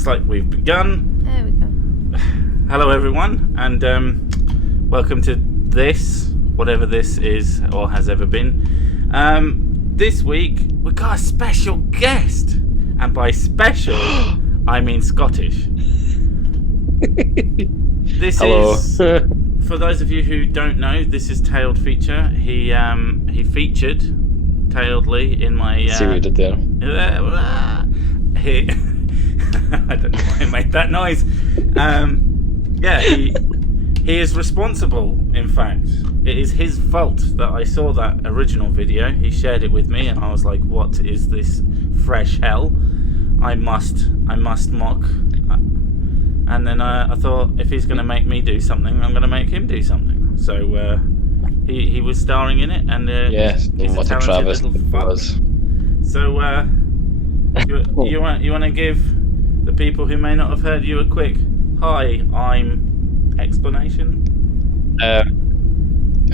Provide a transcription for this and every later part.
looks like we've begun. There we go. Hello everyone, and welcome to this, whatever this is or has ever been. This week we got a special guest, and by special I mean Scottish. This Hello. is, for those of you who don't know, this is Tailed Feature. He featured Tailedly in my See what you did there. I don't know why I made that noise. He is responsible. In fact, it is his fault that I saw that original video. He shared it with me, and I was like, "What is this fresh hell? I must mock." And then I thought, if he's going to make me do something, I'm going to make him do something. So he was starring in it, and yes, he's a talented little fuck. So you want to give the people who may not have heard you a quick "Hi, I'm" explanation? A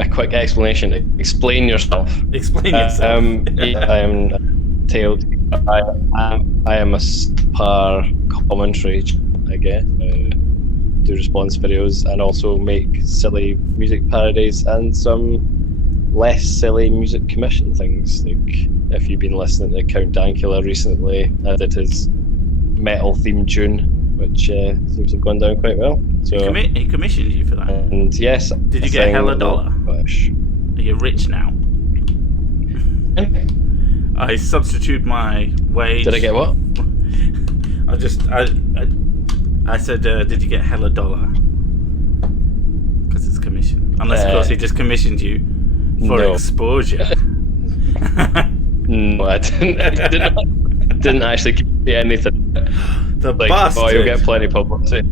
quick explanation. Explain yourself. Explain yourself. I am Tailed. I am a par commentary, I guess. Do response videos and also make silly music parodies and some less silly music commission things. Like if you've been listening to Count Dankula recently, I did his metal themed tune, which seems to have gone down quite well. So he commissioned you for that. And yes. Did you get hella dollar? Are you rich now? I substitute my wage. Did I get what? I said, did you get hella dollar? Because it's commission. Unless, of course, he just commissioned you for exposure. No, I didn't actually give you anything. The bastard. Oh, you'll get plenty of publicity.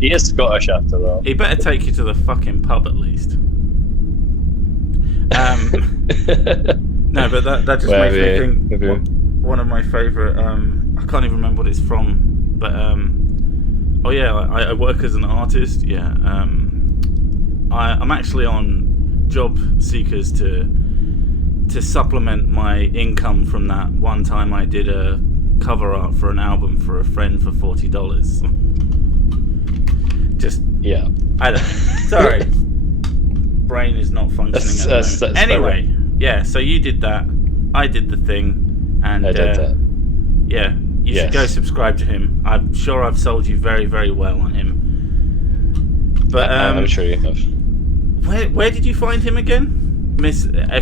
He is Scottish after all. He better take you to the fucking pub at least. No, but that just makes me think one of my favourite, I can't even remember what it's from, but I work as an artist. I'm actually on job seekers to supplement my income from that one time I did a cover art for an album for a friend for $40. I don't. Sorry, brain is not functioning at the moment. Anyway, so you did that. I did the thing, and I did that. Yeah, you should go subscribe to him. I'm sure I've sold you very, very well on him. But I'm sure you have. Where did you find him again?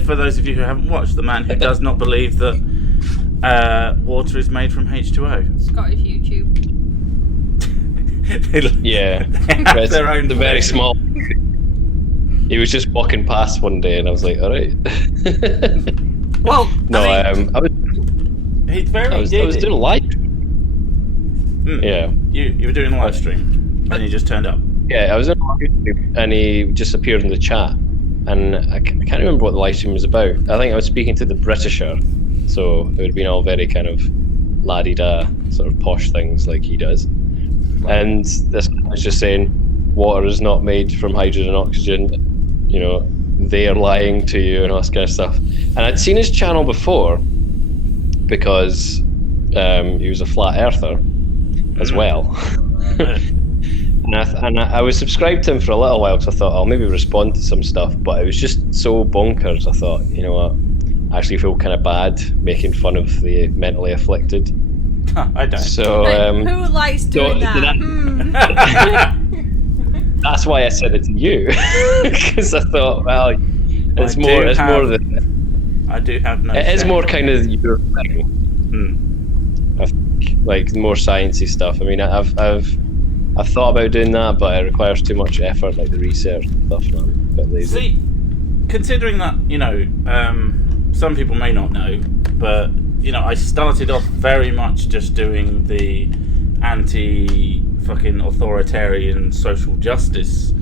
For those of you who haven't watched, the man who does not believe that water is made from H2O. Scottish YouTube. They have their own. The very small. He was just walking past one day, and I was like, "All right." Well, no, I was doing a live. Yeah, you were doing a live stream, and he just turned up. Yeah, I was in a live stream, and he just appeared in the chat, and I can't remember what the live stream was about. I think I was speaking to the Britisher, so it would have been all very kind of la-di-da sort of posh things like he does. And this guy was just saying, water is not made from hydrogen and oxygen, they are lying to you and all this kind of stuff. And I'd seen his channel before because he was a flat earther as well. and I was subscribed to him for a little while because I thought I'll maybe respond to some stuff, but it was just so bonkers. I thought, you know what, I actually feel kind of bad making fun of the mentally afflicted. I don't. So who likes doing that? That's why I said it to you, because I thought, well, it's more than. I do have no. It is more kind of your thing. I think, like more sciencey stuff. I mean, I've thought about doing that, but it requires too much effort, like the research and stuff. And I'm a bit lazy. See, considering that, some people may not know, but I started off very much just doing the anti-fucking authoritarian social justice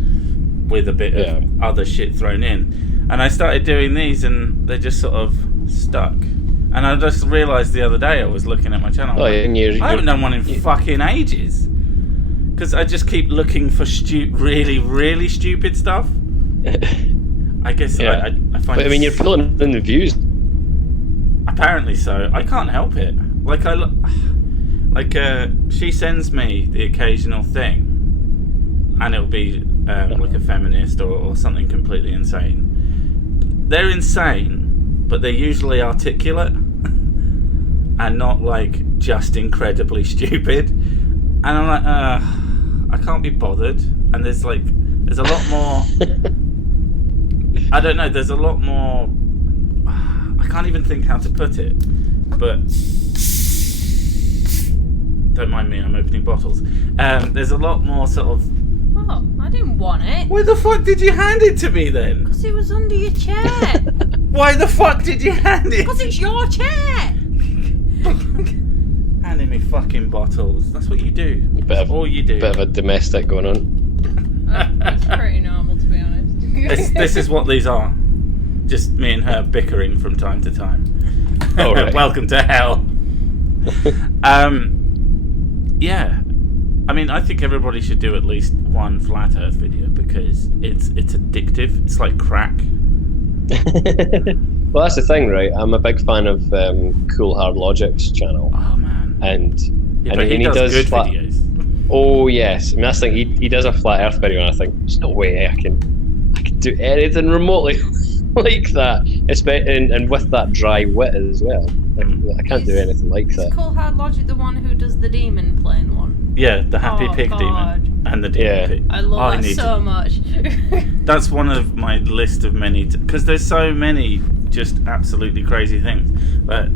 with a bit of other shit thrown in. And I started doing these and they just sort of stuck. And I just realised the other day I was looking at my channel. I haven't done one in fucking ages. Because I just keep looking for really, really stupid stuff. I guess I find. But I mean, you're pulling in the views. Apparently so. I can't help it. Like Like, she sends me the occasional thing, and it'll be like a feminist or something completely insane. They're insane, but they're usually articulate and not like just incredibly stupid. And I'm like, I can't be bothered. And there's a lot more. I don't know. There's a lot more. I can't even think how to put it, but. Don't mind me, I'm opening bottles. There's a lot more sort of... Oh, I didn't want it. Why the fuck did you hand it to me then? Because it was under your chair. Why the fuck did you hand it? Because it's your chair. Handing me fucking bottles. That's what you do. That's all you do. Bit of a domestic going on. It's pretty normal, to be honest. This is what these are. Just me and her bickering from time to time. Oh, right. Welcome to hell. Yeah, I mean, I think everybody should do at least one Flat Earth video because it's addictive. It's like crack. Well, that's the thing, right? I'm a big fan of Cool Hard Logic's channel. Oh man! And he does good videos. Oh yes, I mean that's the thing. He does a Flat Earth video, and I think there's no way I can do anything remotely like that. And with that dry wit as well. I can't do anything like that. Is Cool Hard Logic the one who does the demon plane one? Yeah, the Happy Pig God. Demon and the Demon Pig. I love that so much. That's one of my list of many, because there's so many just absolutely crazy things. But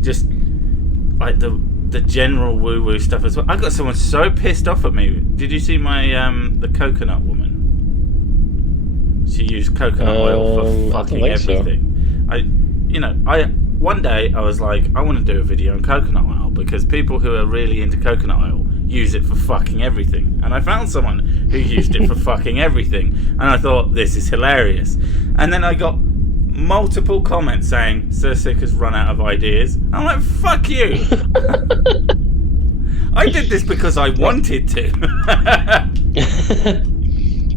just like the general woo-woo stuff as well. I got someone so pissed off at me. Did you see my the coconut woman? She used coconut oil for fucking everything. So. One day I was like, I want to do a video on coconut oil because people who are really into coconut oil use it for fucking everything. And I found someone who used it for fucking everything. And I thought, this is hilarious. And then I got multiple comments saying, Sir Sick has run out of ideas. I'm like, fuck you. I did this because I wanted to.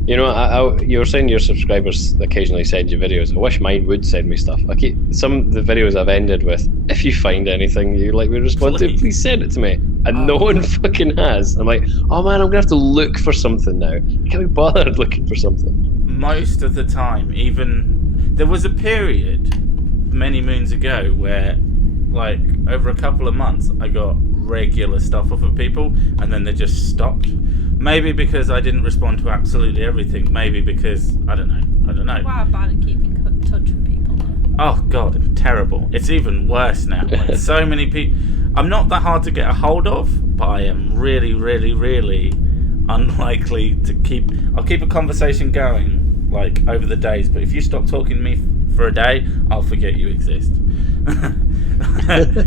You know, you were saying your subscribers occasionally send you videos. I wish mine would send me stuff. Some of the videos I've ended with, if you find anything you like me respond to, please send it to me. And no one fucking has. I'm like, oh man, I'm going to have to look for something now. I can't be bothered looking for something. Most of the time, even... There was a period, many moons ago, where, like, over a couple of months, I got regular stuff off of people, and then they just stopped. Maybe because I didn't respond to absolutely everything. Maybe because I don't know. Wow, bad at keeping touch with people. Oh god, I'm terrible. It's even worse now. Like, so many people. I'm not that hard to get a hold of, but I am really, really, really unlikely to keep. I'll keep a conversation going like over the days. But if you stop talking to me for a day, I'll forget you exist.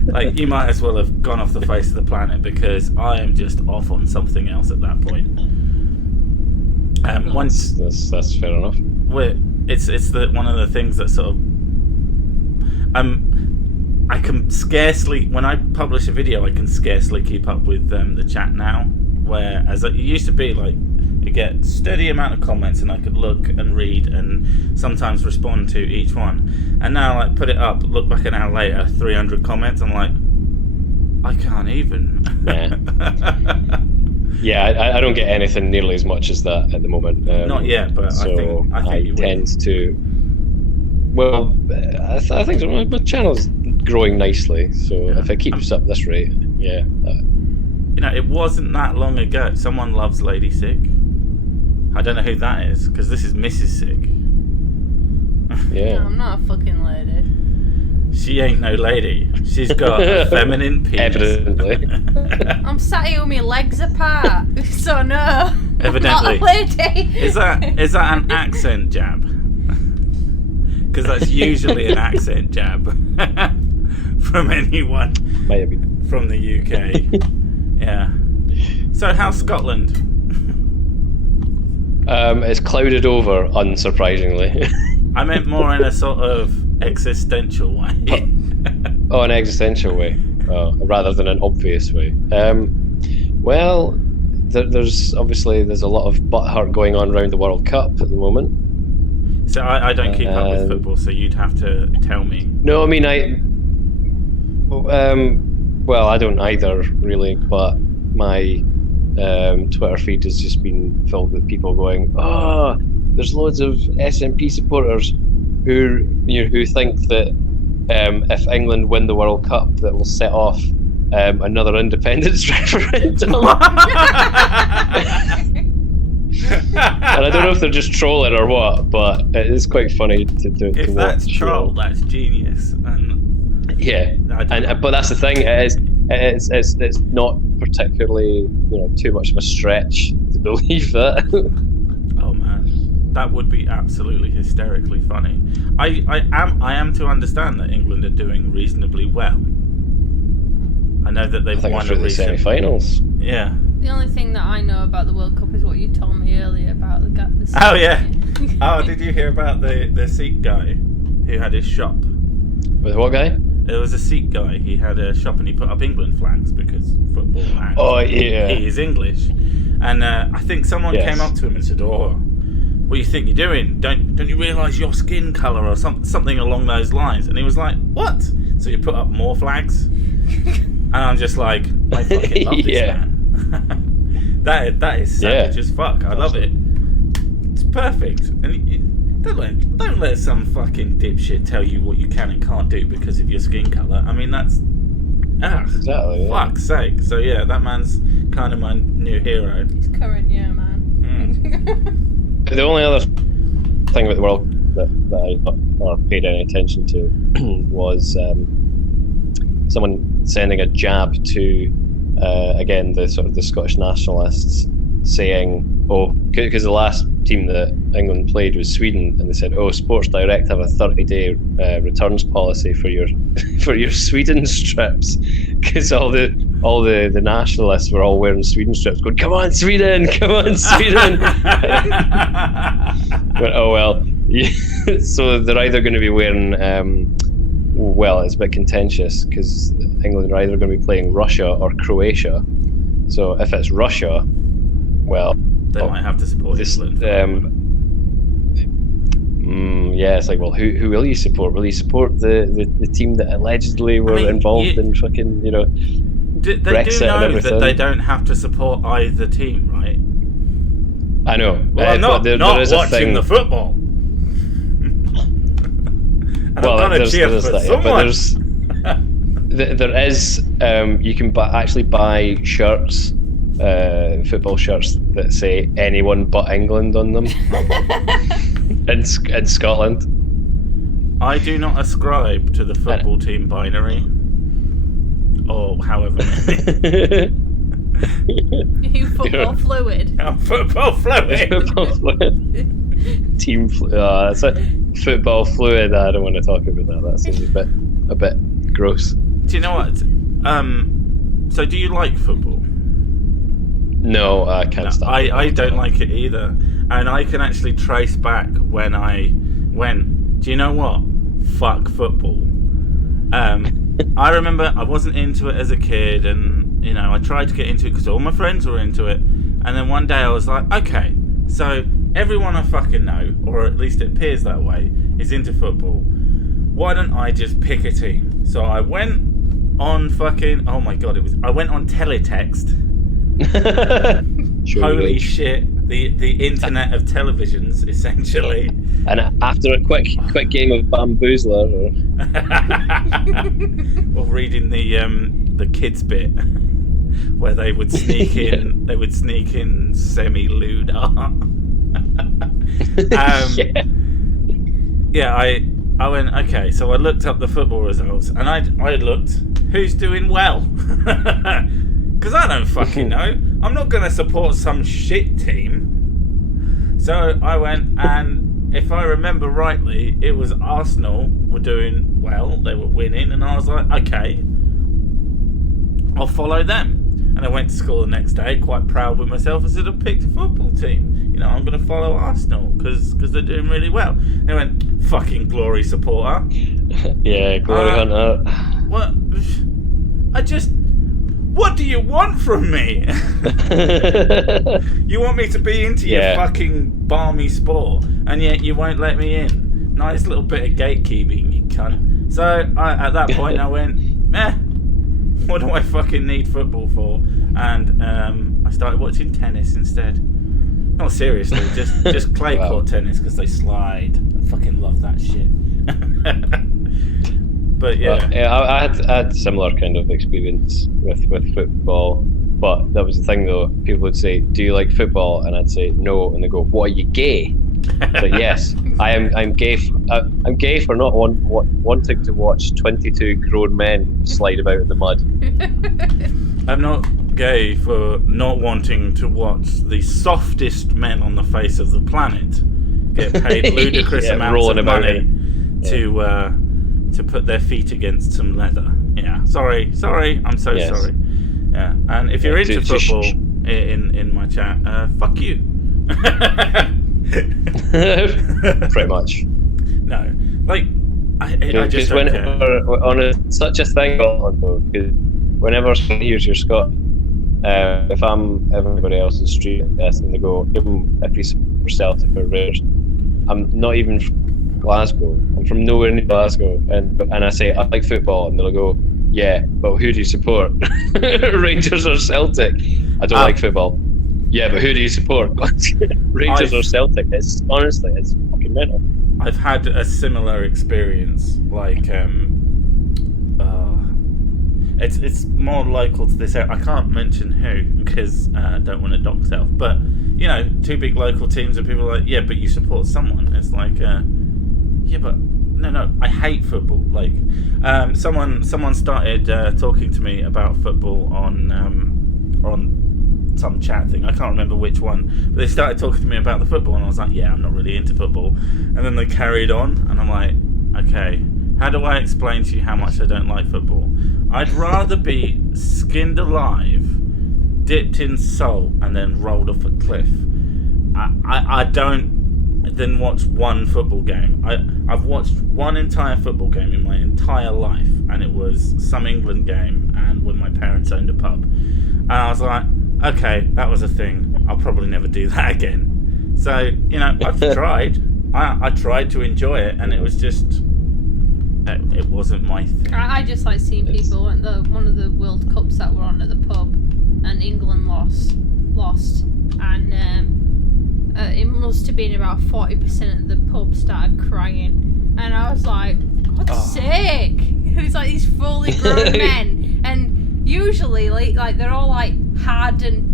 Like, you might as well have gone off the face of the planet because I am just off on something else at that point. That's fair enough. It's one of the things that sort of I can scarcely, when I publish a video, I can scarcely keep up with the chat now. Whereas it used to be like you get steady amount of comments and I could look and read and sometimes respond to each one. And now, like, put it up, look back an hour later, 300 comments. I'm like, I can't even. Yeah, I don't get anything nearly as much as that at the moment. Not yet, but so I think you tend will. to. Well, I think so. My channel's growing nicely, so if it keeps up this rate, yeah. It wasn't that long ago. Someone loves Lady Sick. I don't know who that is, because this is Mrs. Sick. Yeah. No, I'm not a fucking lady. She ain't no lady. She's got a feminine penis. Evidently. I'm sat here with my legs apart, so no. Evidently. I'm not a lady. Is that an accent jab? Because that's usually an accent jab from anyone Might have been. from the UK. Yeah. So how's Scotland? It's clouded over, unsurprisingly. I meant more in a sort of existential way. Oh, an existential way, rather than an obvious way. Well, there's a lot of butt hurt going on around the World Cup at the moment. So I don't keep up with football, so you'd have to tell me. No, I mean Well, I don't either, really, but my Twitter feed has just been filled with people going, "Oh, there's loads of SNP supporters who think that if England win the World Cup, that will set off another independence referendum." And I don't know if they're just trolling or what, but it is quite funny to watch. If that's troll, that's genius. And yeah, but that's the thing. It's not particularly too much of a stretch to believe that. Oh man, that would be absolutely hysterically funny. I am to understand that England are doing reasonably well. I know that they've won the semi-finals. Yeah. The only thing that I know about the World Cup is what you told me earlier about the Sikh Oh yeah. guy. Oh, did you hear about the Sikh guy who had his shop? With what guy? It was a Sikh guy. He had a shop and he put up England flags because football. And oh yeah. He is English, and I think someone came up to him and said, "Oh, what do you think you're doing? Don't you realise your skin colour or something along those lines?" And he was like, "What? So you put up more flags?" And I'm just like, I fucking love this man. that is savage as fuck. I love it. It's perfect. And don't let some fucking dipshit tell you what you can and can't do because of your skin colour. I mean, that's exactly. Fuck's sake. So yeah, that man's kind of my new hero. He's current, yeah, man. The only other thing about the World that I paid any attention to was someone sending a jab to again the sort of the Scottish nationalists, saying, "Oh, because the last team that England played was Sweden," and they said, "Oh, Sports Direct have a 30-day returns policy for your Sweden strips," because all the nationalists were all wearing Sweden strips, going, "Come on, Sweden! Come on, Sweden!" But oh well. Yeah. So they're either going to be wearing. Well, it's a bit contentious because England are either going to be playing Russia or Croatia. So if it's Russia, well, they might have to support England. Yeah, it's like, well, who will you support? Will you support the team that allegedly were involved in fucking they Brexit do know and everything? that they don't have to support either team, right? I know. Well, I'm not watching the football. Well, there's that, but there is you can actually buy shirts, football shirts that say "anyone but England" on them in Scotland. I do not ascribe to the football team binary, or however many. You football fluid. I'm football fluid. Football fluid. Team that's a football fluid. I don't want to talk about that. That seems a bit gross. Do you know what? So do you like football? No, I can't stand it. I don't like it either, and I can actually trace back when. Do you know what? Fuck football. I remember I wasn't into it as a kid, and I tried to get into it because all my friends were into it, and then one day I was like, okay, so everyone I fucking know, or at least it appears that way, is into football. Why don't I just pick a team? So I went on fucking, oh my god, I went on teletext. Holy shit, the internet of televisions, essentially. And after a quick game of Bamboozler, or reading the kids bit, where they would sneak in semi-lewd art. I went, okay, so I looked up the football results, and I looked who's doing well, because I don't fucking know. I'm not going to support some shit team. So I went, and if I remember rightly, it was Arsenal were doing well, they were winning, and I was like, okay, I'll follow them. And I went to school the next day, quite proud with myself. I said, I picked a football team. I'm going to follow Arsenal because they're doing really well. They went, fucking glory supporter. Yeah, glory hunter. What? What do you want from me? You want me to be into your fucking balmy sport, and yet you won't let me in. Nice little bit of gatekeeping, you cunt. So at that point I went, what do I fucking need football for? And I started watching tennis instead. Not seriously, just clay court tennis because they slide. I fucking love that shit. But yeah, I had similar kind of experience with football. But that was the thing, though. People would say, "Do you like football?" And I'd say, "No." And they go, "What, are you gay?" But yes, I'm gay. I'm gay for not wanting to watch 22 grown men slide about in the mud. I'm not gay for not wanting to watch the softest men on the face of the planet get paid ludicrous amounts of money to put their feet against some leather. Yeah, sorry, I'm so sorry. Yeah, and if you're into football in my chat, fuck you. Pretty much. No, like I just don't whenever care. on such a thing, because whenever someone hears you're Scottish, if I'm everybody else in the street and they go, even if he's for Celtic or Rangers, I'm not even from Glasgow. I'm from nowhere near Glasgow, and I say I like football, and they'll go, yeah, but who do you support? Rangers or Celtic? I don't like football. Yeah, but who do you support? Rangers or Celtic? It's honestly, it's fucking mental. I've had a similar experience. Like, it's more local to this area. I can't mention who because I don't want to dox self. But you know, two big local teams, and people are like, yeah, but you support someone. It's like, yeah, but no, I hate football. Like, someone started talking to me about football on some chat thing. I can't remember which one, but they started talking to me about the football, and I was like, yeah, I'm not really into football. And then they carried on, and I'm like, okay, how do I explain to you how much I don't like football? I'd rather be skinned alive, dipped in salt, and then rolled off a cliff. I don't than watch one football game. I've watched one entire football game in my entire life, and it was some England game, and when my parents owned a pub. And I was like, okay, that was a thing. I'll probably never do that again. So, you know, I've tried. I tried to enjoy it, and it was just... It wasn't my thing. I just like seeing people at one of the World Cups that were on at the pub, and England lost, and it must have been about 40% of the pub started crying, and I was like, God's sake! It was like these fully grown men, and usually like they're all like hard and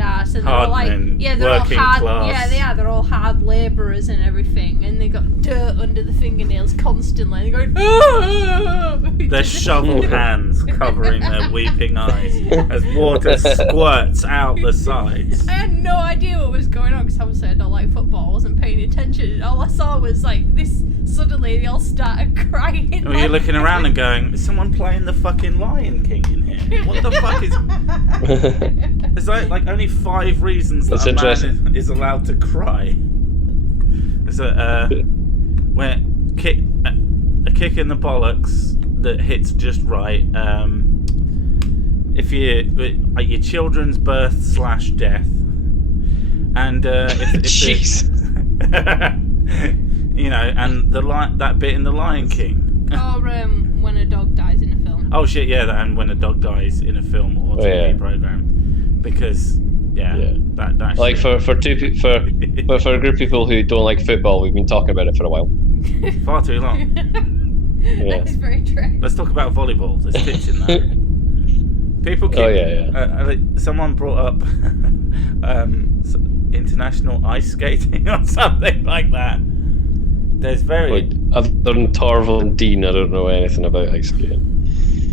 ass, and they're all like they're all hard class. They're all hard labourers and everything, and they got dirt under the fingernails constantly, and they're going their shovel hands covering their weeping eyes as water squirts out the sides. I had no idea what was going on because obviously I don't like football. I wasn't paying attention. All I saw was like this. Suddenly they all started crying. You're looking around and going, is someone playing the fucking Lion King in here? What the fuck is... There's like only 5 reasons that a man is allowed to cry. There's a kick in the bollocks that hits just right. If your children's birth / death, and jeez. You know, and that bit in The Lion King. Or when a dog dies in a film. Oh shit, yeah, and when a dog dies in a film or TV program, because that like for a group of people who don't like football, we've been talking about it for a while. Far too long. Yeah. That's very true. Let's talk about volleyball. There's pitch in that. People keep. Someone brought up international ice skating or something like that. There's very... Other than Torval and Dean, I don't know anything about ice skating.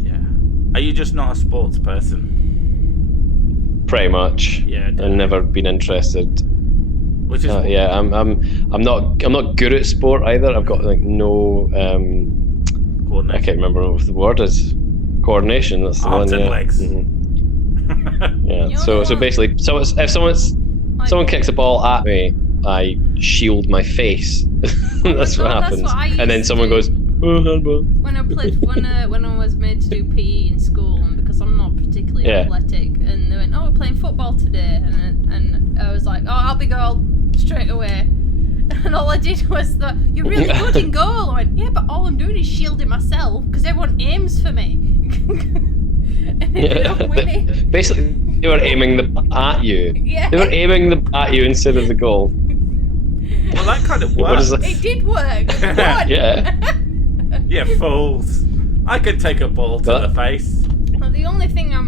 Yeah. Are you just not a sports person? Pretty much. Yeah. I've never been interested. Which is... I'm not good at sport either. I've got like no... coordination. I can't remember what the word is. Coordination, that's the arms one. And legs. Mm-hmm. Yeah. So basically, if someone kicks a ball at me, I shield my face. That's what happens. And then someone goes, oh, handball. When I was made to do PE in school, and because I'm not particularly athletic, and they went, oh, we're playing football today, and I was like, oh, I'll be goal straight away. And all I did was you're really good in goal. I went, yeah, but all I'm doing is shielding myself because everyone aims for me. and ended up winning. Basically, they were aiming at you. Yeah. They were aiming at you instead of the goal. Well, that kind of What is works. that? It did work. It won. Yeah. Yeah, fools. I could take a ball to the face. Well, the only thing I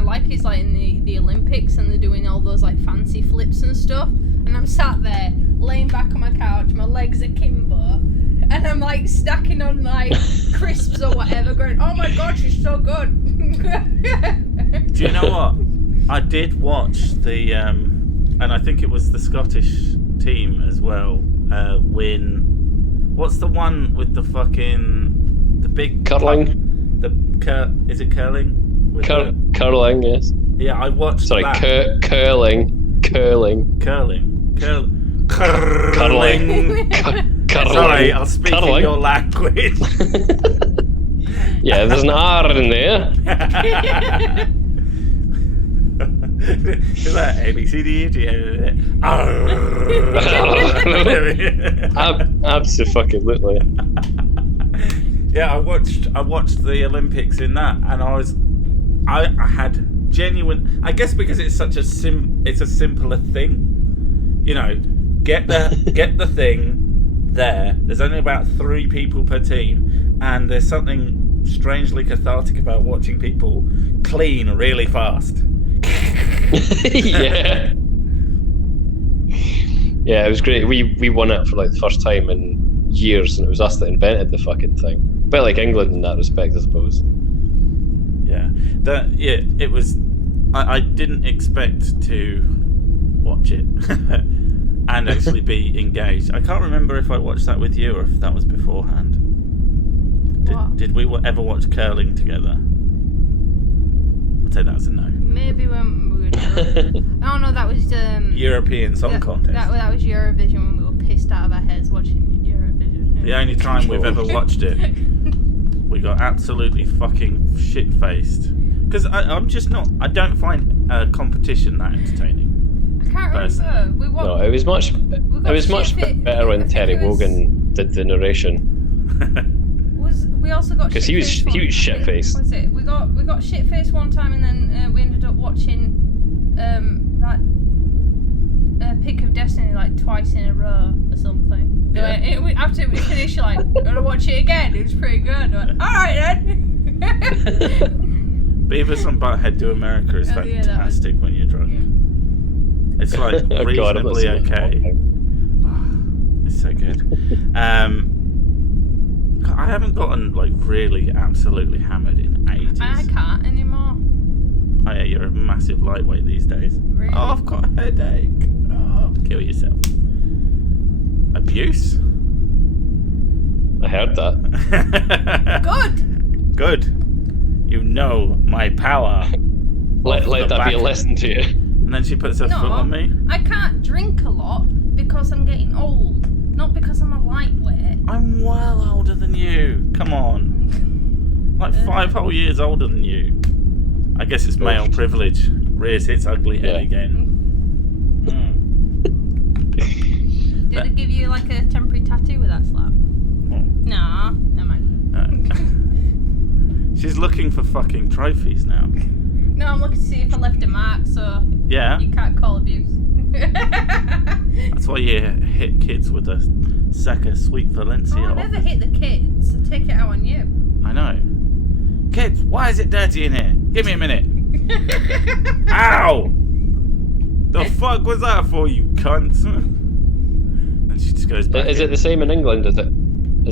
like is like in the Olympics, and they're doing all those like fancy flips and stuff, and I'm sat there laying back on my couch, my legs akimbo, and I'm like stacking on like crisps or whatever, going, "Oh my god, she's so good." Do you know what? I did watch the, and I think it was the Scottish team as well, win. What's the one with the big Curling. Is it curling? With Curling, yes. Yeah, I watched. Sorry, that. curling. Curling. Curling. Sorry, I'll speak in your language. Yeah, there's an R in there. Is that ABCD? Absolutely. Yeah, I watched the Olympics in that, and I had genuine. I guess because it's such it's a simpler thing, you know. Get the thing there. There's only about 3 people per team, and there's something strangely cathartic about watching people clean really fast. Yeah. Yeah, it was great. We won it for like the first time in years, and it was us that invented the fucking thing. A bit like England in that respect, I suppose. Yeah, it was. I didn't expect to watch it and actually be engaged. I can't remember if I watched that with you or if that was beforehand. Did we ever watch curling together? I'd say that was a no. Maybe when we were. Oh no, that was European Song Contest. That was Eurovision when we were pissed out of our heads watching Eurovision. The only time we've ever watched it, we got absolutely fucking shit-faced. Because I'm just not. I don't find competition that entertaining. I can't remember. No, it was much. It was much better when Terry Wogan did the narration. We also got because he was shit-faced. What was it? We got shit-faced one time, and then we ended up watching that Pick of Destiny like twice in a row or something. Yeah. After we finished, you're like, "Gonna watch it again." It was pretty good. All right then. Beavis and Butthead Do America is fantastic when you're drunk. Yeah. It's like reasonably okay. Oh, it's so good. I haven't gotten like really absolutely hammered in ages. I can't anymore. Oh yeah, you're a massive lightweight these days. Really? Oh, I've got a headache. Oh, kill yourself. Abuse? I heard that. Good. You know my power. Let that be a lesson to you. And then she puts her foot on me. I can't drink a lot because I'm getting old, not because I'm a lightweight. I'm well older than you. Come on. Like 5 whole years older than you. I guess it's male privilege. Rears its ugly head again. Did it give you like a temporary tattoo with that slap? Oh. No, never mind. She's looking for fucking trophies now. No, I'm looking to see if I left a mark, so yeah. You can't call abuse. That's why you hit kids with a sack of sweet Valencia. I never hit the kids. I take it out on you. I know. Kids, why is it dirty in here? Give me a minute. Ow! The fuck was that for, you cunt? And she just goes back. Is it the same in England? Is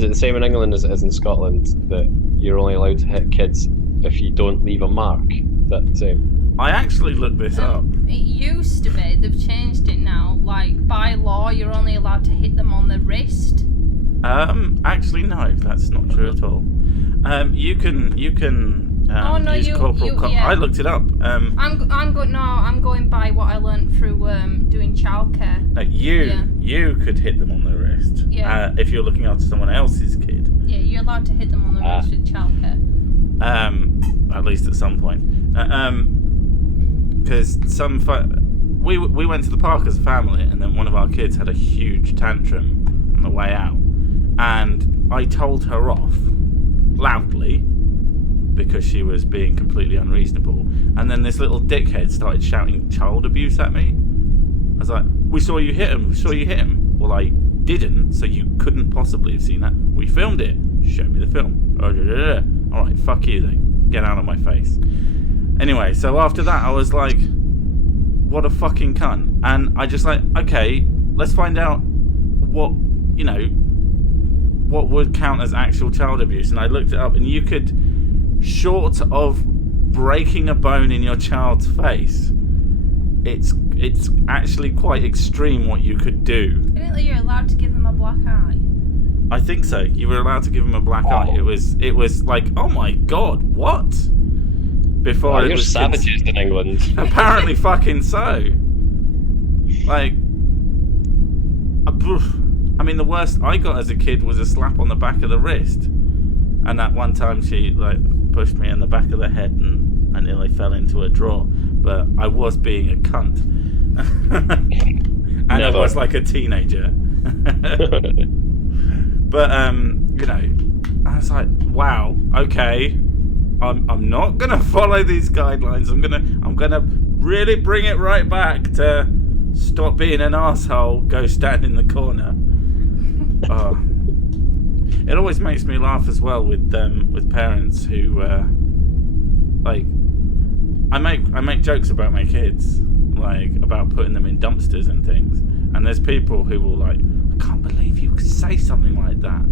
it the same in England as it is in Scotland, that you're only allowed to hit kids if you don't leave a mark? Is that the same? I actually looked this up. It used to be. They've changed it now. Like, by law, you're only allowed to hit them on the wrist. Actually, no, that's not true at all. You can use corporal. Yeah. I looked it up. I'm going by what I learnt through doing childcare. No, you could hit them on the wrist. Yeah. If you're looking after someone else's kid. Yeah, you're allowed to hit them on the wrist with childcare. At least at some point. Because we went to the park as a family, and then one of our kids had a huge tantrum on the way out, and I told her off loudly because she was being completely unreasonable. And then this little dickhead started shouting child abuse at me. I was like, we saw you hit him. We saw you hit him. Well, I didn't, so you couldn't possibly have seen that. We filmed it. Show me the film. All right, fuck you then. Get out of my face. Anyway, so after that, I was like, what a fucking cunt. And I just like, okay, let's find out what, you know, what would count as actual child abuse. And I looked it up, and you could, short of breaking a bone in your child's face, it's actually quite extreme what you could do. Apparently you're allowed to give them a black eye. I think so. You were allowed to give him a black eye. It was like, oh my god, what? Before it you're was savages in England. Apparently, fucking so. Like, I mean, the worst I got as a kid was a slap on the back of the wrist, and that one time she like pushed me in the back of the head and I nearly fell into a drawer. But I was being a cunt, and I was like a teenager. But you know, I was like, wow, okay, I'm not gonna follow these guidelines. I'm gonna really bring it right back to stop being an asshole. Go stand in the corner. Oh. It always makes me laugh as well with parents who like, I make jokes about my kids, like about putting them in dumpsters and things, and there's people who will like, I can't believe you could say something like that.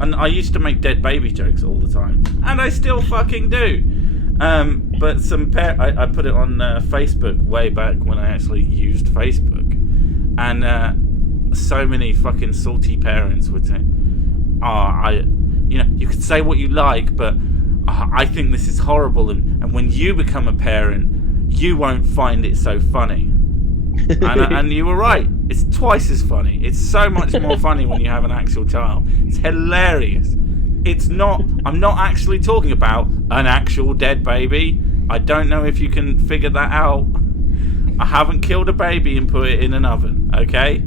And I used to make dead baby jokes all the time, and I still fucking do. But I put it on Facebook way back when I actually used Facebook, and so many fucking salty parents would say, you could say what you like, but I think this is horrible, and when you become a parent, you won't find it so funny. And you were right. It's twice as funny. It's so much more funny when you have an actual child. It's hilarious. I'm not actually talking about an actual dead baby. I don't know if you can figure that out. I haven't killed a baby and put it in an oven, okay?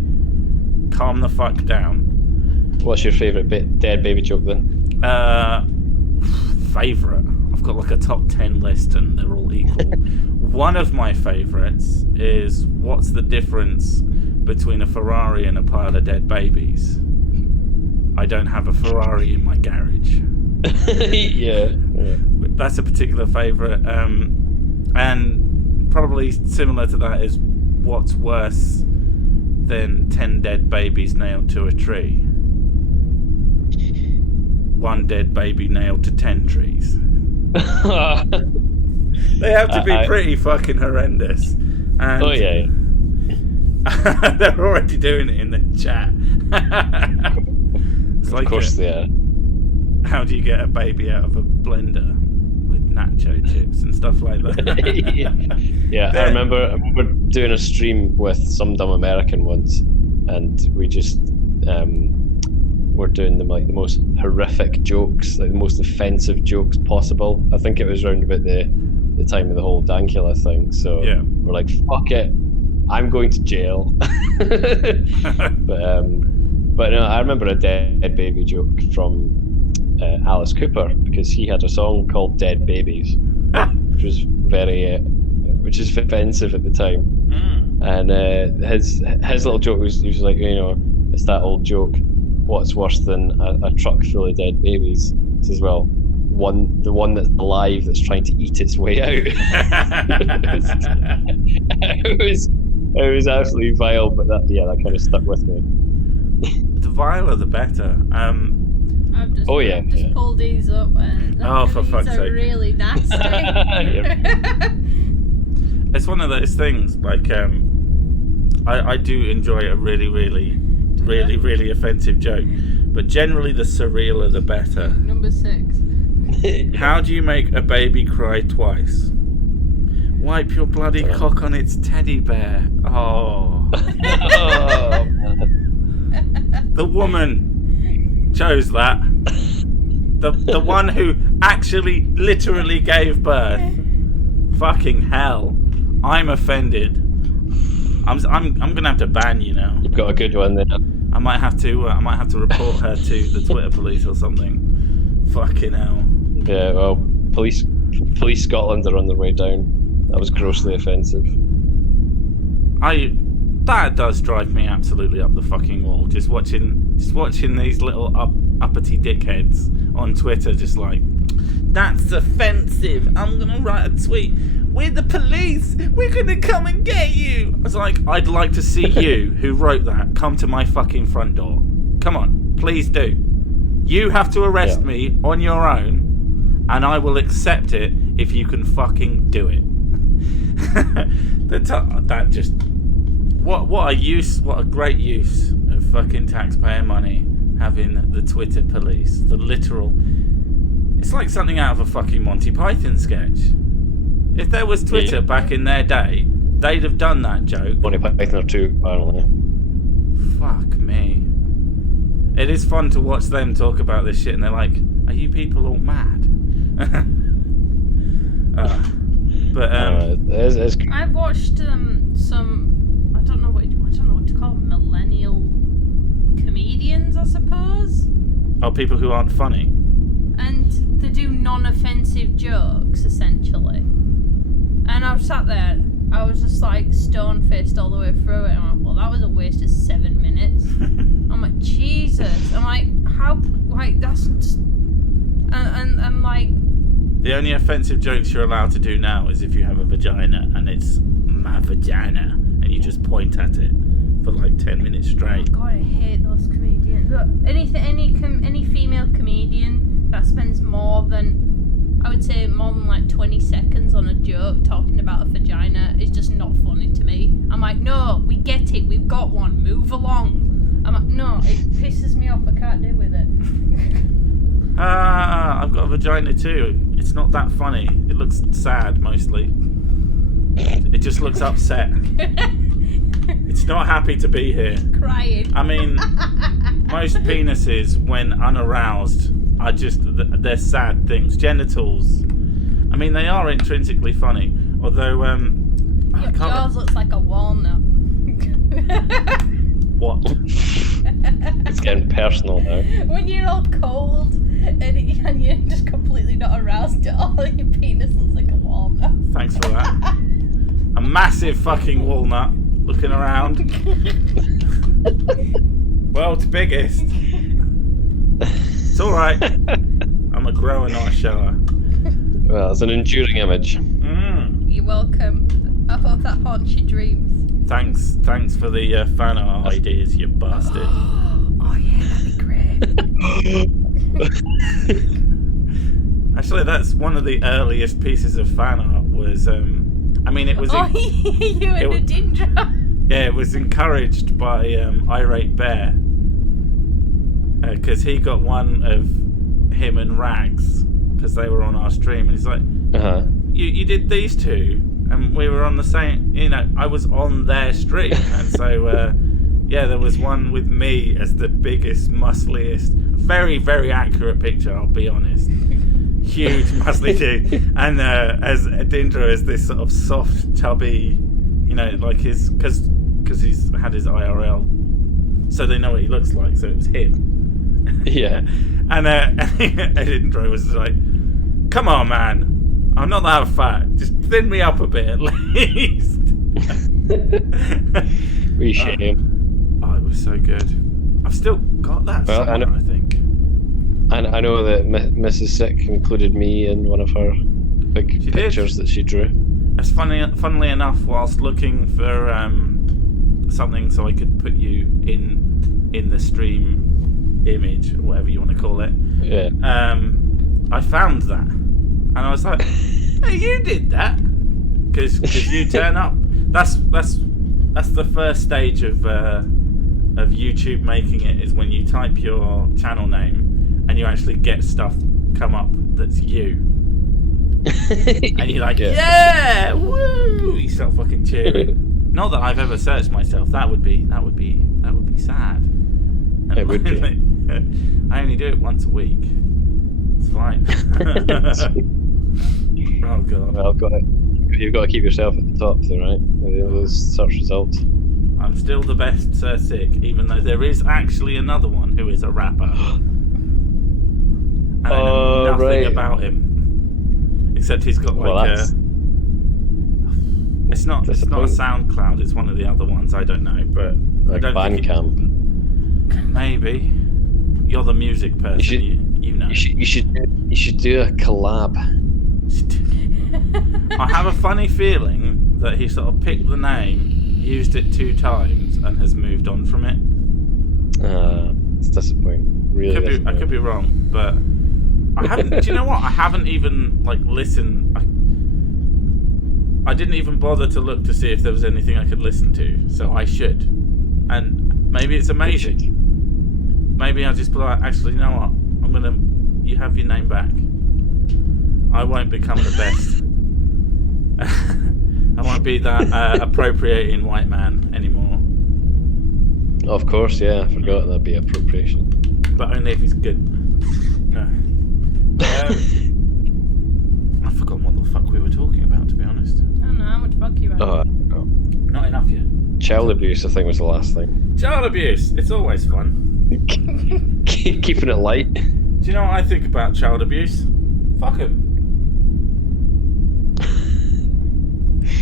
Calm the fuck down. What's your favourite dead baby joke then? Favourite? I've got like a top 10 list and they're all equal. One of my favourites is, what's the difference between a Ferrari and a pile of dead babies? I don't have a Ferrari in my garage. yeah. That's a particular favourite. And probably similar to that is, what's worse than 10 dead babies nailed to a tree? One dead baby nailed to 10 trees. They have to be pretty fucking horrendous. And oh yeah. they're already doing it in the chat. It's like, of course they are. How do you get a baby out of a blender with nacho chips and stuff like that? Yeah, I remember doing a stream with some dumb American once, and we just were doing the most horrific jokes, like the most offensive jokes possible. I think it was around about the time of the whole Dankula thing. So yeah, we're like, fuck it, I'm going to jail. But no, I remember a dead baby joke from Alice Cooper, because he had a song called "Dead Babies," which was which is offensive at the time. And his little joke was, he was like, it's that old joke, what's worse than a truck full of dead babies? He says, well, the one that's alive that's trying to eat its way out. It was absolutely vile, but that kind of stuck with me. The viler the better. I've just pulled these up, and for fuck's sake, really nasty. It's one of those things. Like, I do enjoy a really, really, really, really offensive joke, but generally the surrealer the better. Number 6. How do you make a baby cry twice? Wipe your bloody cock on its teddy bear. Oh. The woman chose that. The one who actually literally gave birth. Fucking hell. I'm offended. I'm gonna have to ban you now. You've got a good one there. I might have to report her to the Twitter police or something. Fucking hell. Yeah, well, Police Scotland are on their way down. That was grossly offensive. That does drive me absolutely up the fucking wall. Just watching these little uppity dickheads on Twitter, just like, that's offensive. I'm gonna write a tweet. We're the police. We're gonna come and get you. I was like, I'd like to see you, who wrote that, come to my fucking front door. Come on, please do. You have to arrest me on your own, and I will accept it if you can fucking do it. What a great use of fucking taxpayer money, having the Twitter police, the literal. It's like something out of a fucking Monty Python sketch. If there was Twitter back in their day, they'd have done that joke. Monty Python or two, apparently. Fuck me. It is fun to watch them talk about this shit, and they're like, "Are you people all mad?" I've watched some. I don't know what to call them, millennial comedians, I suppose. Oh, people who aren't funny. And they do non-offensive jokes, essentially. And I was sat there, I was just like stone-faced all the way through it. I'm like, well, that was a waste of 7 minutes. I'm like, Jesus. I'm like, how? Like, that's just. And I'm like. The only offensive jokes you're allowed to do now is if you have a vagina and it's my vagina, and you just point at it for like 10 minutes straight. Oh God, I hate those comedians. Look, any female comedian that spends more than like 20 seconds on a joke talking about a vagina is just not funny to me. I'm like, no, we get it, we've got one, move along. I'm like, no, it pisses me off, I can't deal with it. I've got a vagina too. It's not that funny. It looks sad mostly. It just looks upset. It's not happy to be here. Crying. I mean, most penises, when unaroused, are they're sad things. Genitals, I mean, they are intrinsically funny. Although, yours looks like a walnut. What? It's getting personal now. When you're all cold and you're just completely not aroused at all, your penis looks like a walnut. Thanks for that. A massive fucking walnut looking around. World's biggest. It's alright. I'm a grower, not a shower. Well, it's an enduring image. You're welcome. I hope that haunts your dreams. Thanks for the fan art ideas, you bastard. Oh yeah, that'd be great. Actually, that's one of the earliest pieces of fan art. Was it was. Oh, you and a Dindra. Yeah, it was encouraged by Irate Bear, because he got one of him and Rags because they were on our stream, and he's like, you did these two. And we were on the same, I was on their stream. And so, there was one with me as the biggest, muscliest, very, very accurate picture, I'll be honest. Huge, muscly dude. And as Dindra as this sort of soft, chubby, like because he's had his IRL. So they know what he looks like, so it was him. Yeah. And Dindra was like, come on, man. I'm not that fat. Just thin me up a bit at least. We shame. Oh, it was so good. I've still got that somewhere, I think. I know that Mrs. Sick included me in one of her big pictures that she drew. That's funnily enough, whilst looking for something so I could put you in the stream image, or whatever you want to call it. Yeah. I found that. And I was like, hey, you did that. Because you turn up. That's the first stage of YouTube making it, is when you type your channel name and you actually get stuff come up that's you. And you're like, yeah, woo! You start fucking cheering. Not that I've ever searched myself. That would be sad. And it would be. I only do it once a week. It's fine. Oh god. Well, you've got to keep yourself at the top, though, right? With those search results. I'm still the best Sir Sick, even though there is actually another one who is a rapper. And I know nothing about him. Except he's got Well, like that's It's not a disappointing. SoundCloud. It's one of the other ones. I don't know, but I Like don't think Bandcamp. maybe you're the music person. You know. You should do a collab. I have a funny feeling that he sort of picked the name, used it 2 times, and has moved on from it. It's disappointing. Really disappointing. I could be wrong, but I haven't. Do you know what? I haven't even like listened. I didn't even bother to look to see if there was anything I could listen to. So I should, and maybe it's amazing. Maybe I'll just be like, actually, you know what? You have your name back. I won't become the best. I won't be that appropriating white man anymore. Of course, yeah. I forgot that'd be appropriation. But only if he's good. No. I've forgotten what the fuck we were talking about, to be honest. I don't know how much fuck you had. No. Not enough yet. Child abuse, I think, was the last thing. Child abuse. It's always fun. Keeping it light. Do you know what I think about child abuse? Fuck him.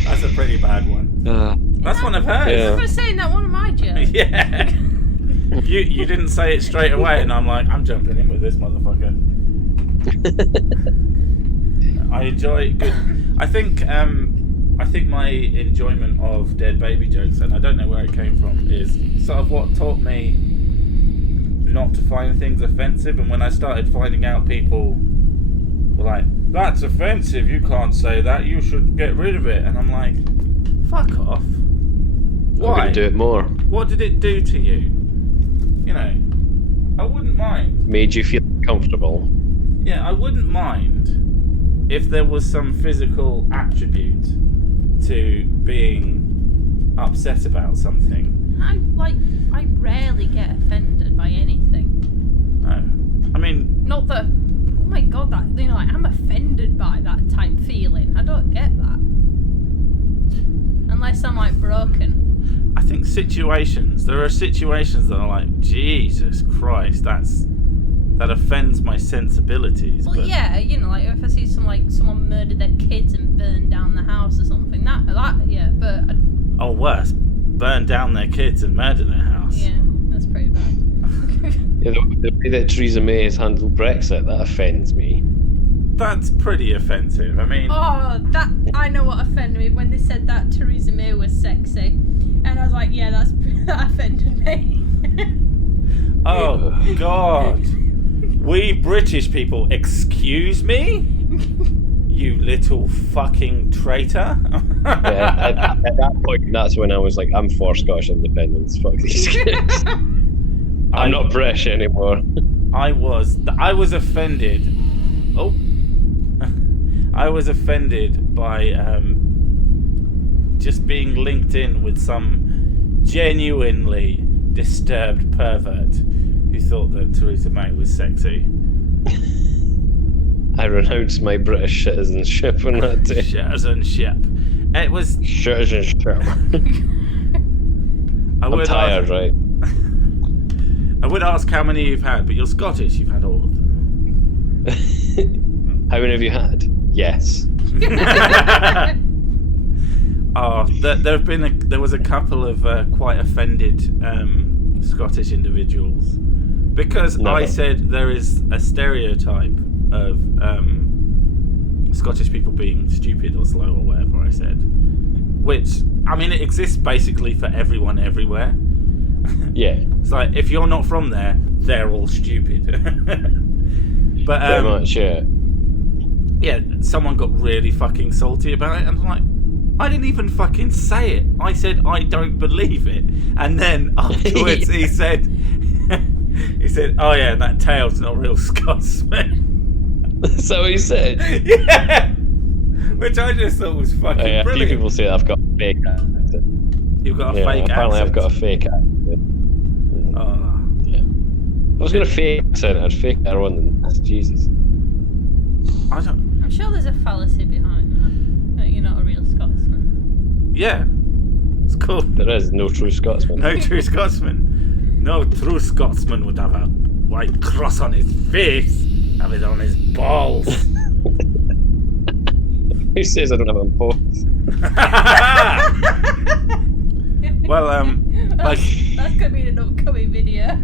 That's a pretty bad one. That's one of hers. Yeah. I was saying that one of my jokes. Yeah. You didn't say it straight away, and I'm like, I'm jumping in with this motherfucker. I enjoy good. I think my enjoyment of dead baby jokes, and I don't know where it came from, is sort of what taught me not to find things offensive. And when I started finding out people were like, "That's offensive. You can't say that. You should get rid of it," and I'm like, "Fuck off." Why? I'm gonna do it more. What did it do to you? You know, I wouldn't mind. Made you feel comfortable. Yeah, I wouldn't mind if there was some physical attribute to being upset about something. I rarely get offended by anything. No. I mean, Not that, oh my god, that, you know, like, I'm offended by that type feeling. I don't get that. Unless I'm like broken. I think there are situations that are like, Jesus Christ, that offends my sensibilities. Well, but yeah, you know, like if I see someone murder their kids and burn down the house or something, that yeah, but oh, worse, burn down their kids and murder their house. yeah, that's pretty bad. Yeah, the way that Theresa May has handled Brexit, that offends me. That's pretty offensive. I mean, Oh, that I know what offended me when they said that Theresa May was sexy, and I was like, yeah, that offended me. oh God, we British people, excuse me, you little fucking traitor. Yeah, at that point, that's when I was like, I'm for Scottish independence. Fuck these guys. I'm not British anymore. I was offended. Oh. I was offended by just being linked in with some genuinely disturbed pervert who thought that Theresa May was sexy. I renounced my British citizenship on that day. Citizenship. It was. Citizenship. I'm tired, right? I would ask how many you've had, but you're Scottish. You've had all of them. How many have you had? Yes. Oh, there was a couple of quite offended Scottish individuals because Never. I said there is a stereotype of Scottish people being stupid or slow or whatever I said, which I mean it exists basically for everyone everywhere. Yeah. It's like if you're not from there, they're all stupid. But Pretty much, yeah. yeah, someone got really fucking salty about it, and I'm like, I didn't even fucking say it. I said I don't believe it, and then afterwards he said, oh yeah, that tail's not real Scotsman. So he said. Yeah, which I just thought was fucking A few brilliant. people say I've got a fake accent. You've got a Yeah, fake apparently accent. I've got a fake accent. Oh. Yeah. If I was going to fake accent, I'd fake it on than that's Jesus. I don't. I'm sure there's a fallacy behind that you're not a real Scotsman. Yeah, it's cool. There is no true Scotsman. No true Scotsman. No true Scotsman would have a white cross on his face, have it on his balls. Who says I don't have them both? Well, like that's gonna be an upcoming video.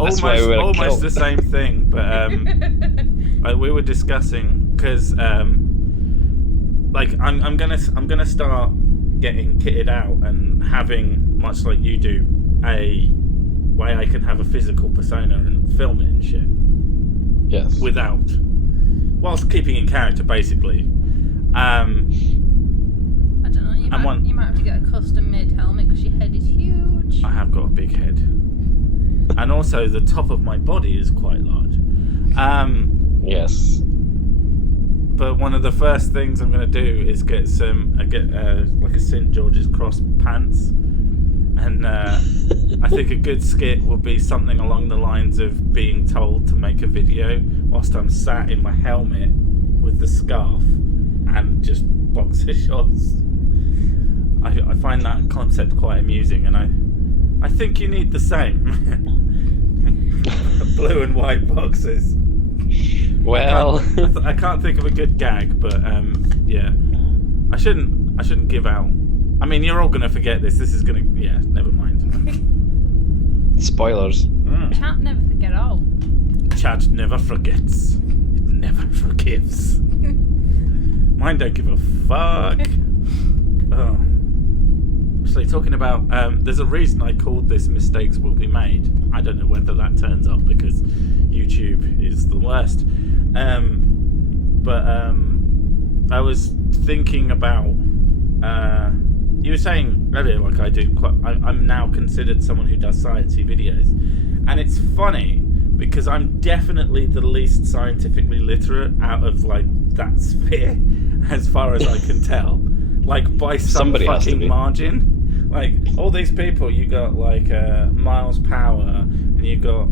almost the same thing, but like we were discussing because like I'm gonna start getting kitted out and having, much like you do, a way I can have a physical persona and film it and shit. Yes. Whilst keeping in character, basically. I don't know. You might have to get a custom-made helmet because your head is huge. I have got a big head, and also the top of my body is quite large. Yes. But one of the first things I'm going to do is get like a St. George's Cross pants, and I think a good skit will be something along the lines of being told to make a video whilst I'm sat in my helmet with the scarf and just boxer shorts. I find that concept quite amusing, and I think you need the same. Blue and white boxers. Well, I can't think of a good gag, but yeah, I shouldn't give out. I mean, you're all gonna forget this. This is gonna, yeah, never mind. spoilers. Chat never forget all. Chat never forgets. It never forgives. Mine don't give a fuck. Oh. Actually, talking about, there's a reason I called this "Mistakes Will Be Made." I don't know whether that turns up because YouTube is the worst. But I was thinking about, you were saying earlier, like I'm now considered someone who does sciencey videos, and it's funny because I'm definitely the least scientifically literate out of like that sphere, as far as I can tell, like by some fucking margin. Like all these people, you got like Miles Power, and you got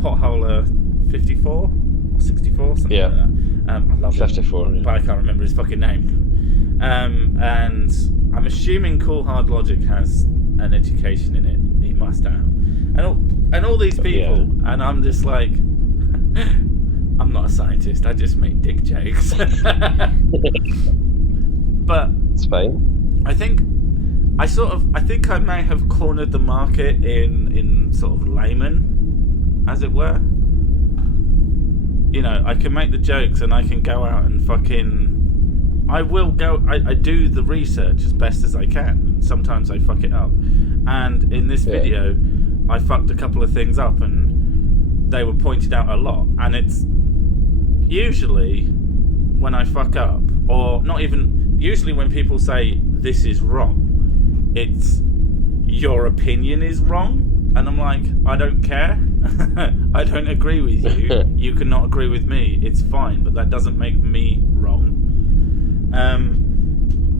Potholer 54 or 64, something like that. I love 54, it, but I can't remember his fucking name. And I'm assuming Cool Hard Logic has an education in it. He must have. And all these people, and I'm just like, I'm not a scientist. I just make dick jokes. But it's fine. I think I may have cornered the market in sort of layman, as it were. You know, I can make the jokes and I can go out and fucking... I do the research as best as I can. Sometimes I fuck it up. And in this video, I fucked a couple of things up and they were pointed out a lot. And it's usually when I fuck up, or not even... Usually when people say, this is wrong, it's your opinion is wrong. And I'm like, I don't care. I don't agree with you. You cannot agree with me. It's fine, but that doesn't make me wrong.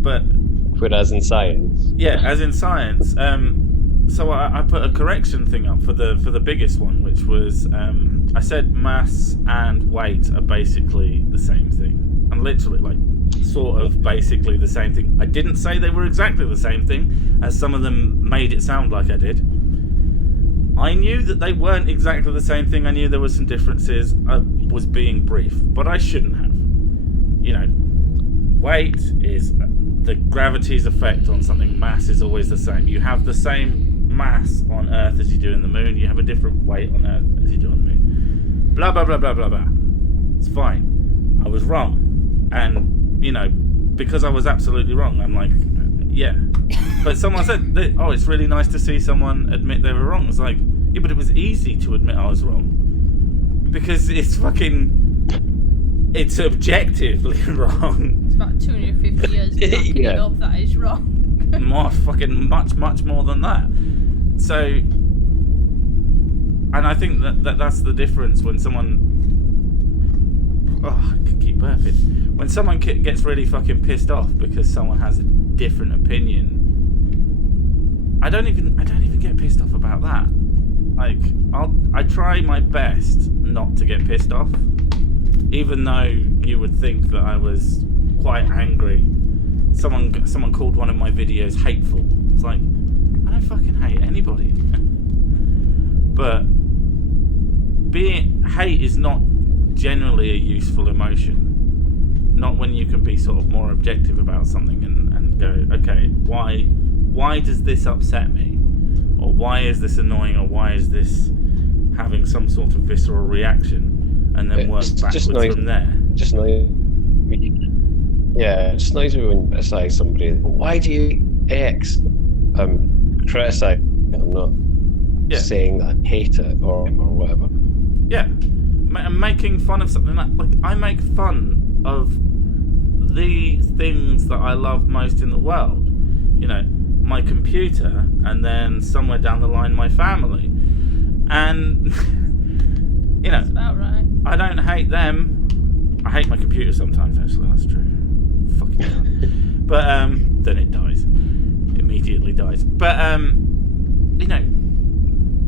But whereas in science, as in science, so I put a correction thing up for the biggest one, which was I said mass and weight are basically the same thing, and literally like sort of basically the same thing. I didn't say they were exactly the same thing, as some of them made it sound like I did. I knew that they weren't exactly the same thing. I knew there were some differences. I was being brief, but I shouldn't have. You know, weight is the gravity's effect on something. Mass is always the same. You have the same mass on Earth as you do in the moon. You have a different weight on Earth as you do on the moon. Blah, blah, blah, blah, blah, blah. It's fine. I was wrong. And, you know, because I was absolutely wrong, I'm like, yeah. But someone said, oh, it's really nice to see someone admit they were wrong. It's like, yeah, but it was easy to admit I was wrong. Because it's objectively wrong. It's about 250 years of backing it up that is wrong. More fucking much more than that. So, and I think that's the difference when someone... Oh, I could keep burping. When someone gets really fucking pissed off because someone has a different opinion, I don't even get pissed off about that. Like, I try my best not to get pissed off, even though you would think that I was quite angry. Someone called one of my videos hateful. It's like, I don't fucking hate anybody. But hate is not generally a useful emotion. Not when you can be sort of more objective about something and go, okay, why does this upset me? Or why is this annoying? Or why is this having some sort of visceral reaction? And then work backwards from there. Just annoys me. Yeah, it just annoys me when you criticize somebody. Why do you X? I'm criticizing. I'm not saying that I hate it or whatever. Yeah, making fun of something like I make fun of the things that I love most in the world. You know, my computer, and then somewhere down the line, my family. And you know, that's about right. I don't hate them. I hate my computer sometimes. Actually, that's true. Fucking hell. But then it dies. Immediately dies. But you know,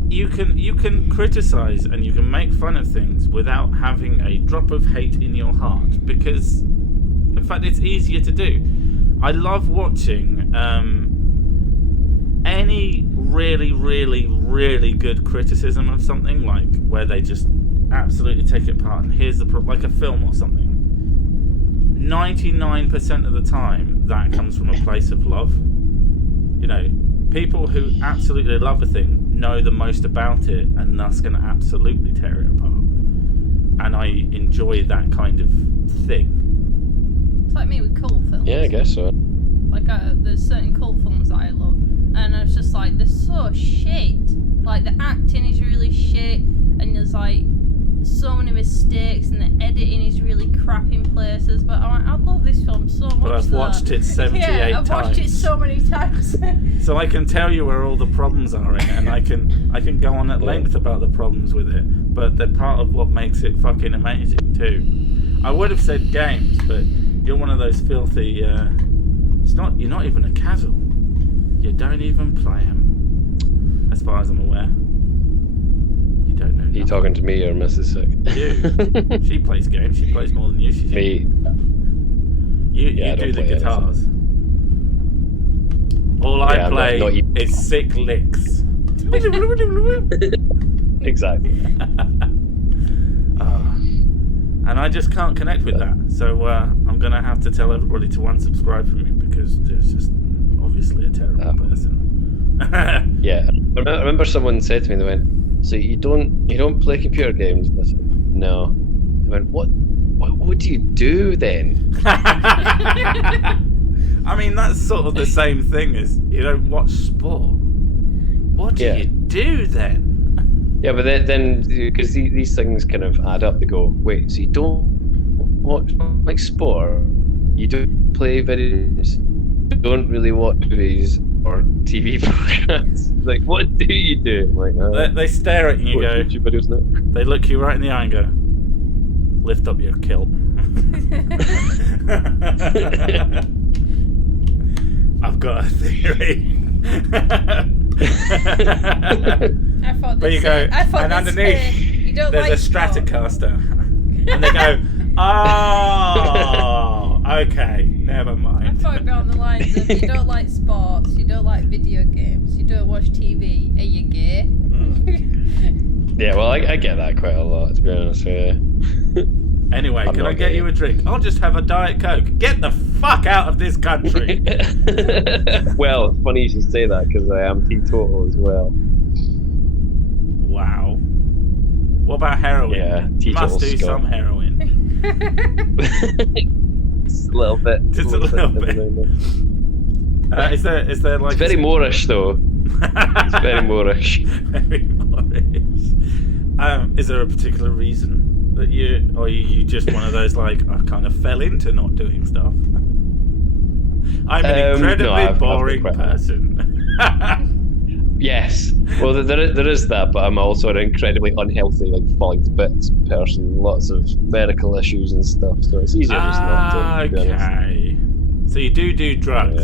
you can criticize and you can make fun of things without having a drop of hate in your heart, because in fact it's easier to do. I love watching any really, really, really good criticism of something, like where they just absolutely take it apart and here's the like a film or something. 99% of the time that comes from a place of love. You know, people who absolutely love a thing know the most about it and thus going to absolutely tear it apart. And I enjoy that kind of thing. It's like me with cult films. Yeah, I guess so. Like, there's certain cult films that I love, and it's just like, they're so shit. Like, the acting is really shit, and there's like so many mistakes, and the editing is really crap in places. But I love this film so much. But I've watched it 78 times. Yeah, I've watched it so many times. So I can tell you where all the problems are in it, and I can go on at length about the problems with it. But they're part of what makes it fucking amazing too. I would have said games, but you're one of those filthy. You're not even a casual. You don't even play them, as far as I'm aware. You don't know. Are you talking to me or Mrs. Sick? You. She plays games. She plays more than you. Me. You do the guitars. All I play is sick licks. Exactly. And I just can't connect with that. So I'm going to have to tell everybody to unsubscribe from me, because there's just obviously a terrible person. Yeah. I remember someone said to me, they went, so you don't play computer games? And I said, no. They went, what do you do then? I mean, that's sort of the same thing as you don't watch sport. What do you do then? Yeah, but then because these things kind of add up. They go, wait, so you don't watch like sport, you don't play video games, you don't really watch movies or TV programs. Like, what do you do? I'm like, they stare at you and go, YouTube videos now. They look you right in the eye and go, lift up your kilt. I've got a theory. But you go, and underneath you don't there's like a Stratocaster, and they go, oh, okay, never mind. I thought it'd be on the lines of, you don't like sports, you don't like video games, you don't watch TV, are you gay? Yeah, well, I get that quite a lot, to be honest with you. Anyway, can I get you a drink? I'll just have a Diet Coke. Get the fuck out of this country. Well, funny you should say that, because I am teetotal as well. Wow. What about heroin? Yeah, you must do some heroin. Just a little bit. Just a little bit. Is there like? It's very Moorish though. It's very Moorish. Very Moorish. Is there a particular reason that you, or are you just one of those like, I kind of fell into not doing stuff? I'm an incredibly boring person. Yes. Well, there is that, but I'm also an incredibly unhealthy, like, falling to bits person. Lots of medical issues and stuff, so it's easier just not to be honest. Okay. So you do drugs,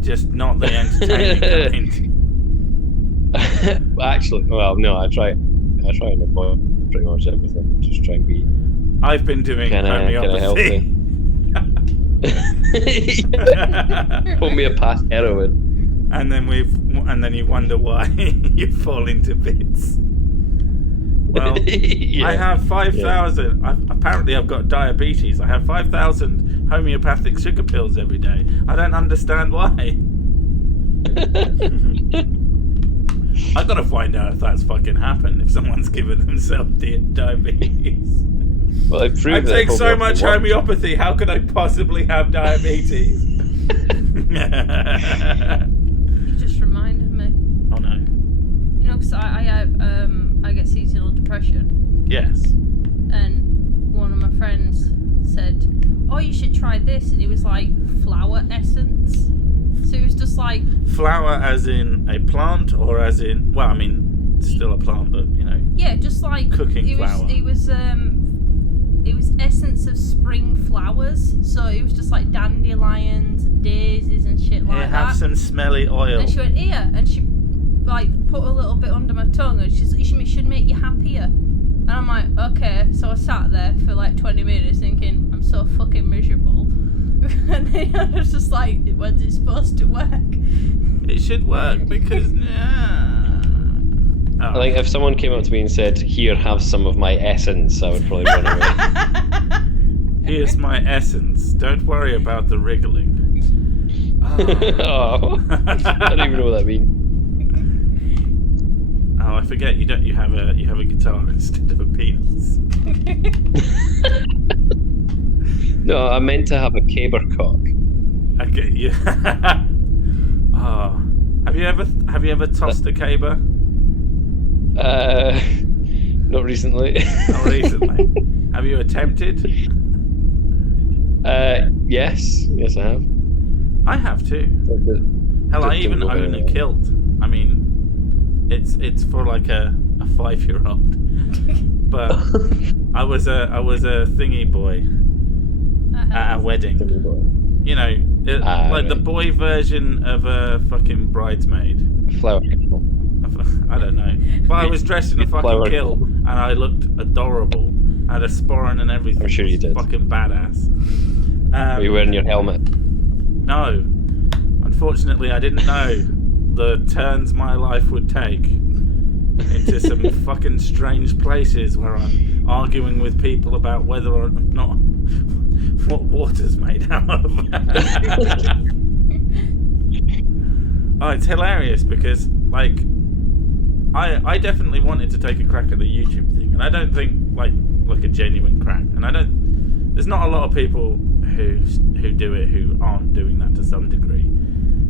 just not the entertaining kind. Actually, well, no, I try and avoid pretty much everything. Just try and be. I've been doing homeopathy. Homeopath heroin. And then you wonder why you fall into bits. Well, I have 5,000. Apparently, I've got diabetes. I have 5,000 homeopathic sugar pills every day. I don't understand why. I gotta find out if that's fucking happened. If someone's given themselves diabetes. Well, I take so much homeopathy. How could I possibly have diabetes? You just reminded me. Oh no. You know, because I get seasonal depression. Yes. And one of my friends said, "Oh, you should try this," and it was like flower essence. So it was just like flower, as in a plant, or as in, well, I mean, it's still a plant, but you know. Yeah, just like cooking flower. It was essence of spring flowers. So it was just like dandelions, daisies, and shit like that. Have some smelly oil. And she went here, and she like put a little bit under my tongue, and she should make you happier. And I'm like, okay. So I sat there for like 20 minutes thinking, I'm so fucking miserable. And then I was just like, when's it supposed to work? It should work because I think if someone came up to me and said, "Here, have some of my essence," I would probably run away. Here's my essence. Don't worry about the wriggling. Oh. I don't even know what that means. Oh, I forget. You have a guitar instead of a penis. No, I meant to have a caber cock. Okay, yeah. Oh, have you ever tossed a caber? Not recently. Not recently. Have you attempted? Yes, I have. I have too. Hell, I even own a kilt. I mean, it's for like a 5-year-old. But I was a thingy boy. At a wedding, you know, like the boy version of a fucking bridesmaid. Flower. I don't know, but I was dressed in a fucking kilt and I looked adorable. I had a sporran and everything. I'm sure you did. Fucking badass. Were you wearing your helmet? No, unfortunately, I didn't know the turns my life would take into some fucking strange places where I'm arguing with people about whether or not what water's made out of. Oh, it's hilarious because, like, I definitely wanted to take a crack at the YouTube thing, and I don't think like a genuine crack. And there's not a lot of people who do it who aren't doing that to some degree.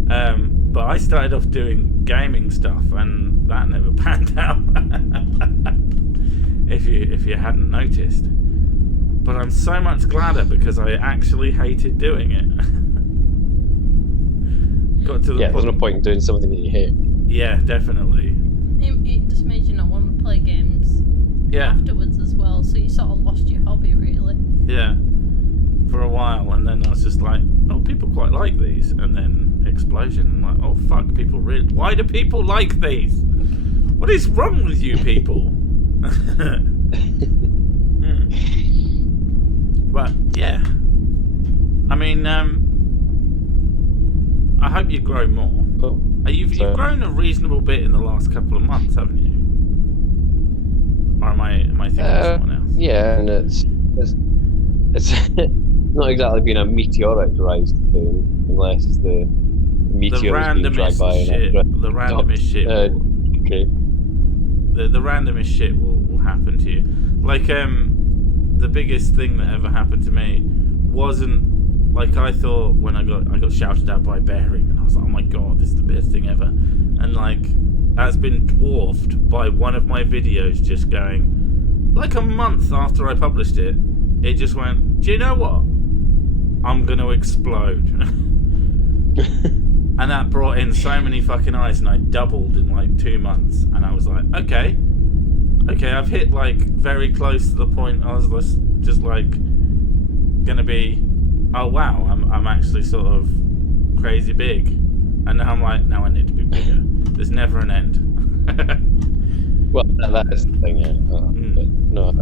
But I started off doing gaming stuff, and that never panned out. if you hadn't noticed. But I'm so much gladder because I actually hated doing it. Got to the point. There's no point in doing something that you hate. Yeah, definitely. It just made you not want to play games afterwards as well, so you sort of lost your hobby, really. Yeah, for a while, and then I was just like, oh, people quite like these, and then explosion, and like, oh fuck, people really, why do people like these? What is wrong with you people? But yeah, I mean, I hope you grow more. Oh, you've grown a reasonable bit in the last couple of months, haven't you? Or am I thinking of someone else? Yeah, and it's not exactly been a meteoric rise to fame, unless the meteor is being dragged by. The randomest shit. Okay. The randomest shit will happen to you. Like the biggest thing that ever happened to me wasn't like I thought when I got shouted at by Bearing, and I was like, oh my god, this is the best thing ever. And like that's been dwarfed by one of my videos just going, like a month after I published it, it just went, do you know what? I'm gonna explode. And that brought in so many fucking eyes, and I doubled in like 2 months. And I was like, okay, I've hit like very close to the point I was just like gonna be, oh wow, I'm actually sort of crazy big. And now I'm like, now I need to be bigger. There's never an end. Well, that is the thing, yeah. But no,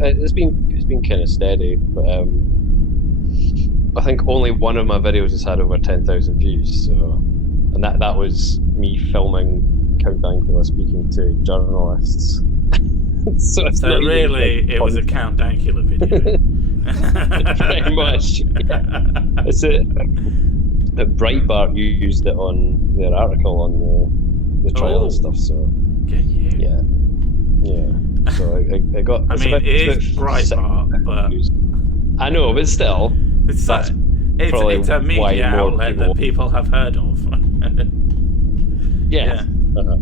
it's been kind of steady, but I think only one of my videos has had over 10,000 views. So, and that was me filming Count Dankula speaking to journalists. So really, it was a Count Dankula video. Pretty much. Yeah. It's a Breitbart used it on their article on the trial and stuff. So get you. Yeah. So I got. I mean, it is Breitbart, but I know, but still, it's a media outlet that people have heard of. Yeah. Uh-huh.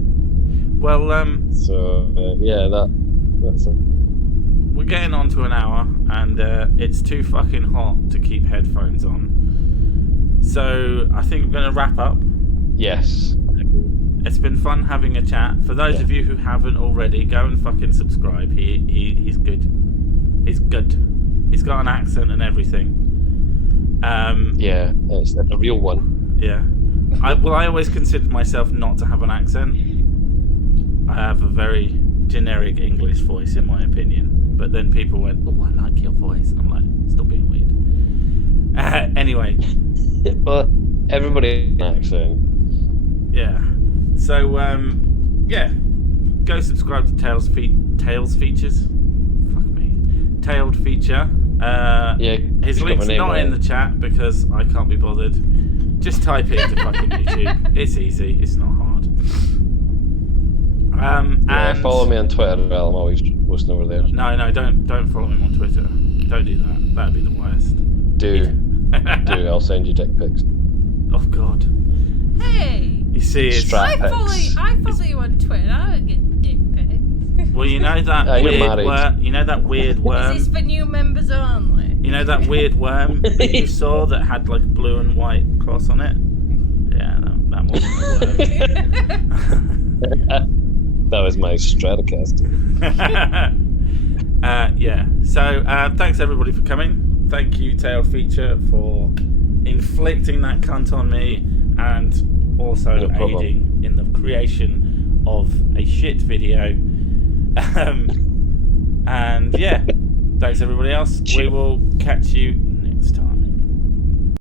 Well, so that's it. We're getting on to an hour, and it's too fucking hot to keep headphones on. So I think we're going to wrap up. Yes. It's been fun having a chat. For those of you who haven't already, go and fucking subscribe. He's good. He's good. He's got an accent and everything. Yeah, it's a real one. Yeah. I always considered myself not to have an accent. I have a very generic English voice, in my opinion. But then people went, "Oh, I like your voice," and I'm like, "Stop being weird." Anyway. Well, everybody has an accent. Yeah. So, go subscribe to Tails Features. Fuck me. Tailed Feature. His link's not in the chat because I can't be bothered. Just type it into fucking YouTube. It's easy. It's not hard. And follow me on Twitter. Well, I'm always posting over there. No, don't follow him on Twitter. Don't do that. That'd be the worst. Do. I'll send you dick pics. Oh God. Hey. You see, it's I follow you on Twitter. I don't get dick pics. Well, you know that weird worm. Is this for new members only? You know that weird worm that you saw that had like blue and white cross on it? Yeah, that wasn't a worm. That was my Stratocaster. Yeah. So thanks everybody for coming. Thank you, Tailed Feature, for inflicting that cunt on me and also aiding in the creation of a shit video. And yeah, thanks everybody else. We will catch you